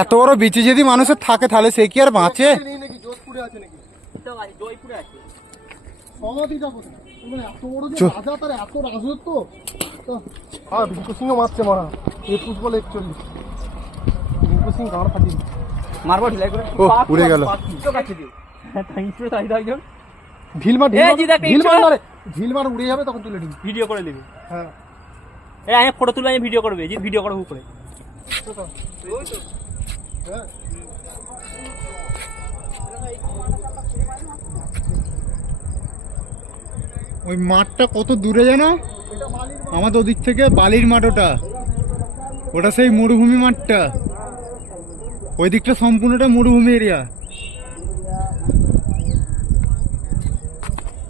এত বড় বিচে যদি মানুষের থাকে তাহলে সে কি আর বাঁচে? উড়ে গেল। ঢিল মার উড়ে যাবে, তখন তুলে নিবি, ভিডিও করে দিবি। হ্যাঁ আমি ফটো তুলে আমি ভিডিও করবে, যে ভিডিও করবো করে। ওই মাঠটা কত দূরে জানো আমাদের ওদিক থেকে? বালির মাঠ ওটা, ওটা সেই মরুভূমি মাঠটা। ওই দিকটা সম্পূর্ণটা মরুভূমি এরিয়া।